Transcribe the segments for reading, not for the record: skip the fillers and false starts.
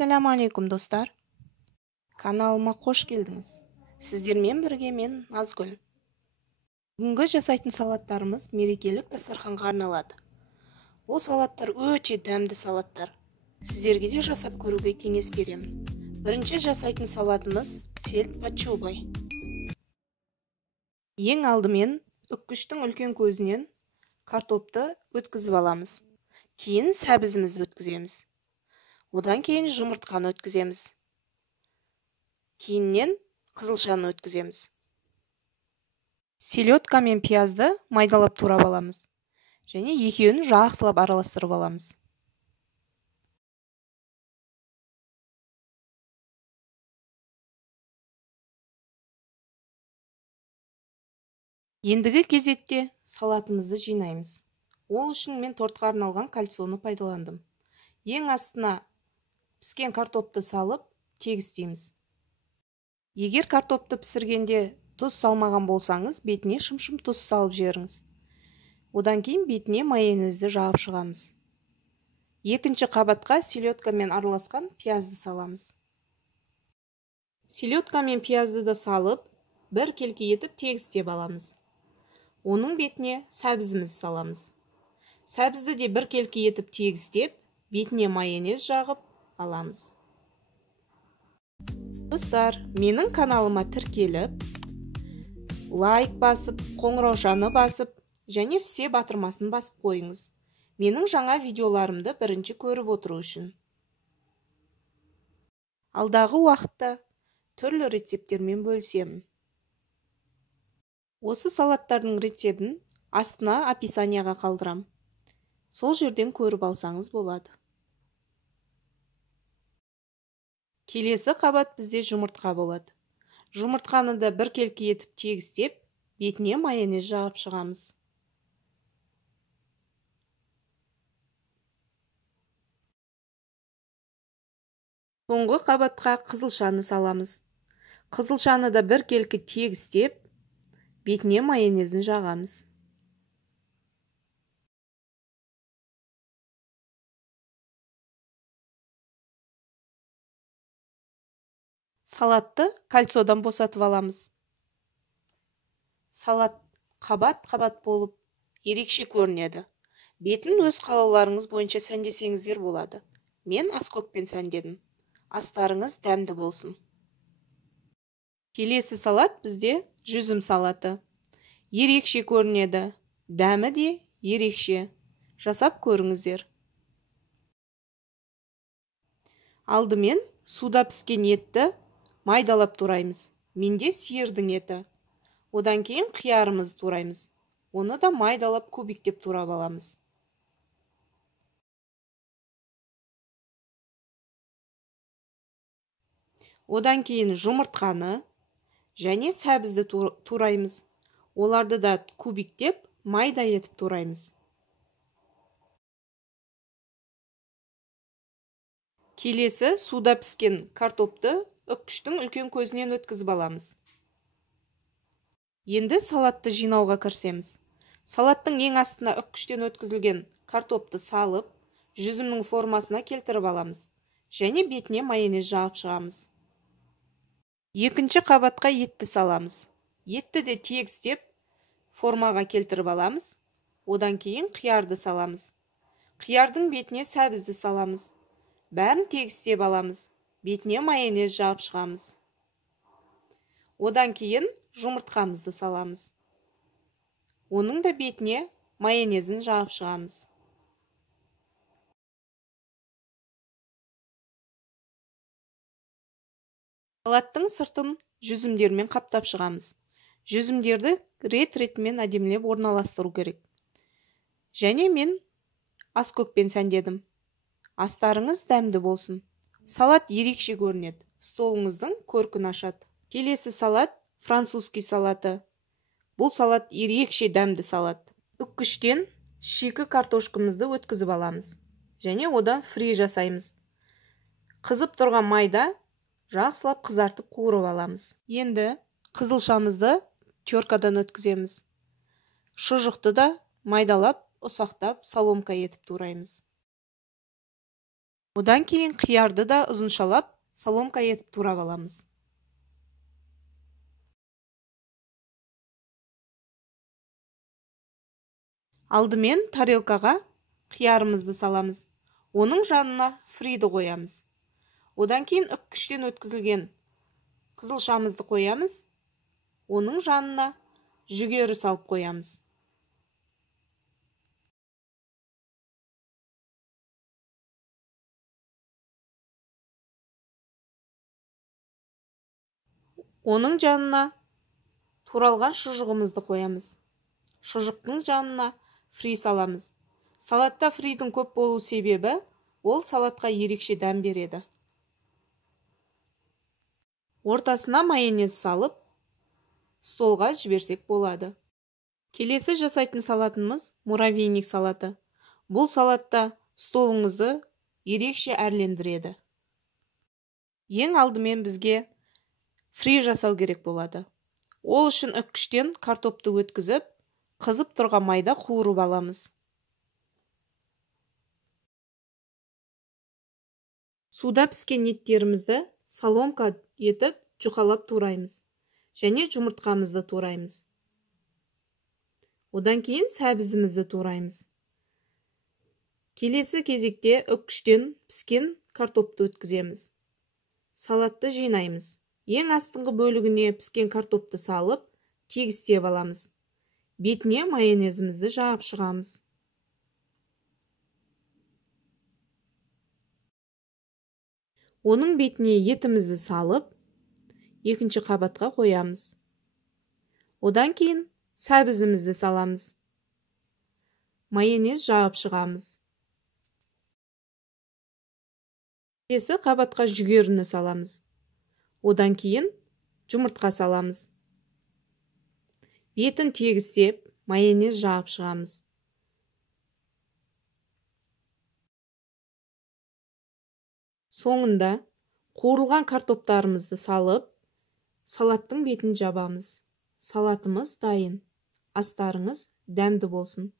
Ассаламу алейкум достар. Каналыма қош келдіңіз. Сіздермен бірге мен Назгүл. Бүгінгі жасайтын салаттарымыз мерекелік дастарханға арналады. Бұл салаттар өте дәмді салаттар. Сіздерге де жасап көруге кеңес беремін. Бірінші жасайтын салатымыз сельдь под шубой. Ең алдымен үккіштің үлкен көзінен картопты өткізіп аламыз. Кейін сәбізімізді өткіземіз. Одан кейін жұмыртқаны өткіземіз. Кейіннен қызылшаны өткіземіз. Селедка мен пиязды майдалап турап аламыз. Және екеуін жақсылап араластырып аламыз. Ендігі кезетте салатымызды жинаймыз. Ол үшін мен тортқа арналған кальцоны пайдаландым. Ең астына піскен картопты салып, тегістейміз. Егер картопты пісіргенде тұз салмаған болсаңыз, бетіне шым-шым тұз салып жіберіңіз. Одан кейін бетіне майонезді жағып шығамыз. Екінші қабатқа селедка мен араласқан пиязды саламыз. Селедка мен пиязды да салып, бір келке етіп тегістеп аламыз. Оның бетіне сәбізімізді саламыз. Сәбізді де бір келке етіп тегістеп, бетіне майонез жағып аламыз. Достар, менің каналыма тіркеліп, лайк басып, қоңыраушаны басып, және все батырмасын басып қойыңыз. Менің жаңа видеоларымды бірінші көріп отыру үшін. Алдағы уақытта түрлі рецепттермен бөлісемін. Осы салаттардың рецептін астына описанияға қалдырам. Сол жерден көріп алсаңыз болады. Келесі қабат бізде жұмыртқа болады. Жұмыртқаны да бір келке етіп тегістеп, бетіне майонез жағып шығамыз. Соңғы қабатқа қызылшаны саламыз. Қызылшаны да бір келке тегістеп, бетіне майонезін жағамыз. Салатты кальцодан босатып аламыз. Салат қабат-қабат болып ерекше көрінеді. Бетін өз қалауларыңыз бойынша сәндесеңіздер болады. Мен аскөкпен сәндедім. Астарыңыз дәмді болсын. Келесі салат бізде жүзім салаты. Ерекше көрінеді. Дәмі де ерекше. Жасап көріңіздер. Алдымен суда піскен етті майдалап тураймыз. Менде сиырдың еті. Одан кейін қиярымызды тураймыз. Оны да майдалап кубиктеп турап аламыз. Одан кейін жұмыртқаны және сәбізді тураймыз. Оларды да кубиктеп майда етіп тураймыз. Келесі суда піскен картопты үккіштің үлкен көзінен өткізіп аламыз. Енді салатты жинауға кірісеміз. Салаттың ең астына үккіштен өткізілген картопты салып, жүзімнің формасына келтіріп аламыз. Және бетіне майонез жағып шығамыз. Екінші қабатқа етті саламыз. Етті де тегістеп, формаға келтіріп аламыз. Одан кейін қиярды саламыз. Қиярдың бетіне сәбізді саламыз. Бәрін тегістеп аламыз. Бетіне майонез жағып шығамыз. Одан кейін жұмыртқамызды саламыз. Оның да бетіне майонезін жағып шығамыз. Салаттың сыртын жүзімдермен қаптап шығамыз. Жүзімдерді рет-ретімен әдемілеп орналастыру керек. Және мен аскөкпен сәндедім. Астарыңыз дәмді болсын. Салат ерекше көрінеді. Столыңыздың көркін ашады. Келесі салат французский салаты. Бұл салат ерекше дәмді салат. Үккіштен шикі картошкамызды өткізіп аламыз. Және одан фри жасаймыз. Қызып тұрған майда жақсылап қызартып қуырып аламыз. Енді қызылшамызды теркадан өткіземіз. Шұжықты да майдалап, ұсақтап, соломка етіп тураймыз. Одан кейін қиярды да ұзыншалап, соломка етіп турап аламыз. Алдымен тарелкаға қиярымызды саламыз. Оның жанына фриді қоямыз. Одан кейін үккіштен өткізілген қызылшамызды қоямыз. Оның жанына жүгері салып қоямыз. Оның жанына туралған шұжығымызды қоямыз. Шұжықтың жанына фри саламыз. Салатта фридің көп болу себебі, ол салатқа ерекше дәм береді. Ортасына майонез салып, столға жіберсек болады. Келесі жасайтын салатымыз муравейник салаты. Бұл салатта столыңызды ерекше әрлендіреді. Ең алдымен бізге фри жасау керек болады. Ол үшін үккіштен картопты өткізіп, қызып тұрған майда қуырып аламыз. Суда піскен еттерімізді соломка етіп жұқалап тураймыз. Және жұмыртқамызды тураймыз. Одан кейін сәбізімізді тураймыз. Келесі кезекте үккіштен піскен картопты өткіземіз. Салатты жинаймыз. Ең астыңғы бөлігіне піскен картопты салып, тегістеп аламыз. Бетіне майонезімізді жағып шығамыз. Оның бетіне етімізді салып, екінші қабатқа қоямыз. Одан кейін сәбізімізді саламыз. Майонез жағып шығамыз. Келесі қабатқа жүгеріні саламыз. Одан кейін жұмыртқа саламыз. Бетін тегістеп, майонез жағып шығамыз. Соңында қуырылған картоптарымызды салып, салаттың бетін жабамыз. Салатымыз дайын. Астарыңыз дәмді болсын.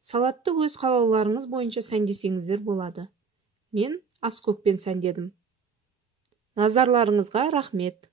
Салатты өз қалауларыңыз бойынша сәндесеңіздер болады. Мен аскөкпен сәндедім. Назарларыңызға рахмет.